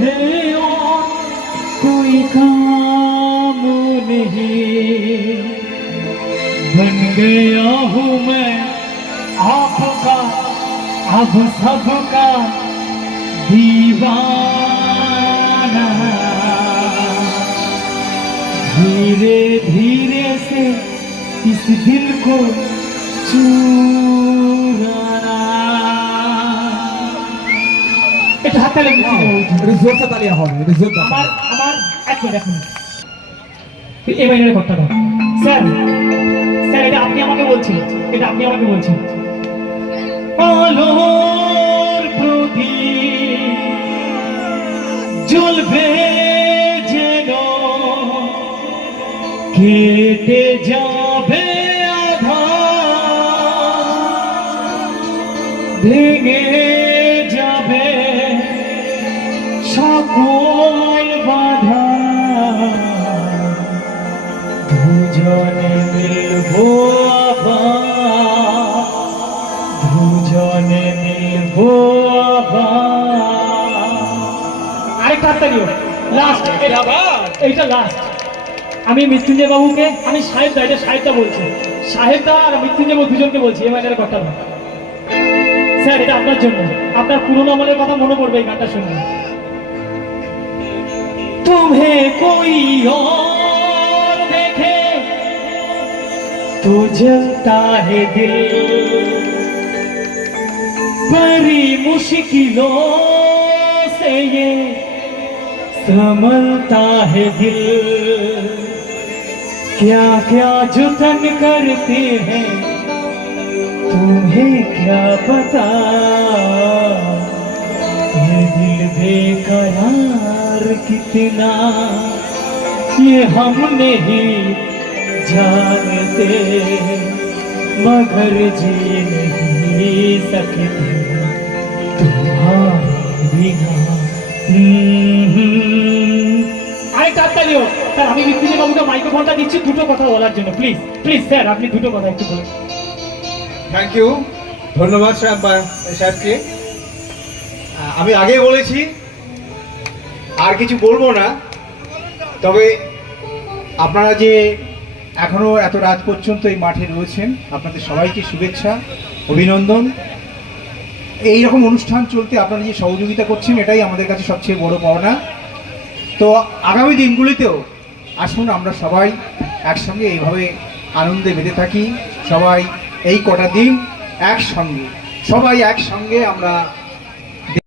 है और कोई काम नहीं, बन गया हूँ मैं आपका अब सबका दीवाना। धीरे धीरे से इस दिल को चुराना। এটা হাতে লেগে রিজোর্টটা তালিয়া হবে রিজোর্ট আমার আমার এক মিনিট এই মাইনারে কথা দাও স্যার। স্যার এটা আপনি আমাকে বলছেন, এটা আপনি আমাকে বলছেন। আলোর প্রদীপ জ্বলবে যেন, কেটে যাবে আধার, ভেঙে যাবে সকল বাধা। দুজনে মিলবো আবার, দুজনে মিলবো আবার। আরেকটা হাততালিও লাস্ট, এইটা লাস্ট। আমি মৃত্যুঞ্জয় বাবুকে, আমি সাহেবদা, এটা সাহেবদা বলছি, সাহেবদা আর মৃত্যুঞ্জয় বাবু দুজনকে বলছি এই মাইনের কথা না স্যার। এটা আপনার জন্য, আপনার পুরোনো আমলের কথা মনে পড়বে এই গানটা শুনে। तुम्हे कोई और देखे तो जलता है दिल, बड़ी मुश्किलों से ये संभलता है दिल। क्या क्या जुतन करते हैं तुम्हें क्या पता, ये दिल बेकरार कितना ये हम नहीं जानते, मगर जी नहीं सकते तुम्हारे बिना। আরেকটা হাততালিও স্যার। আমি মৃত্যুঞ্জয় বাবুকে মাইক্রোফোনটা দিচ্ছি দুটো কথা বলার জন্য, প্লিজ প্লিজ স্যার আপনি দুটো কথা একটু বলুন। থ্যাংক ইউ, ধন্যবাদ সাহেবকে। আমি আগে বলেছি আর কিছু বলবো না, তবে আপনারা যে এখনো এত রাত পর্যন্ত এই মাঠে রয়েছেন আপনাদের সবাইকে শুভেচ্ছা, অভিনন্দন। এই রকম অনুষ্ঠান চলতে আপনারা যে সহযোগিতা করছেন এটাই আমাদের কাছে সবচেয়ে বড় পাওনা। তো আগামী দিনগুলিতেও আসুন আমরা সবাই একসঙ্গে এইভাবে আনন্দে মেতে থাকি, সবাই এই কটা দিন একসঙ্গে, সবাই একসঙ্গে আমরা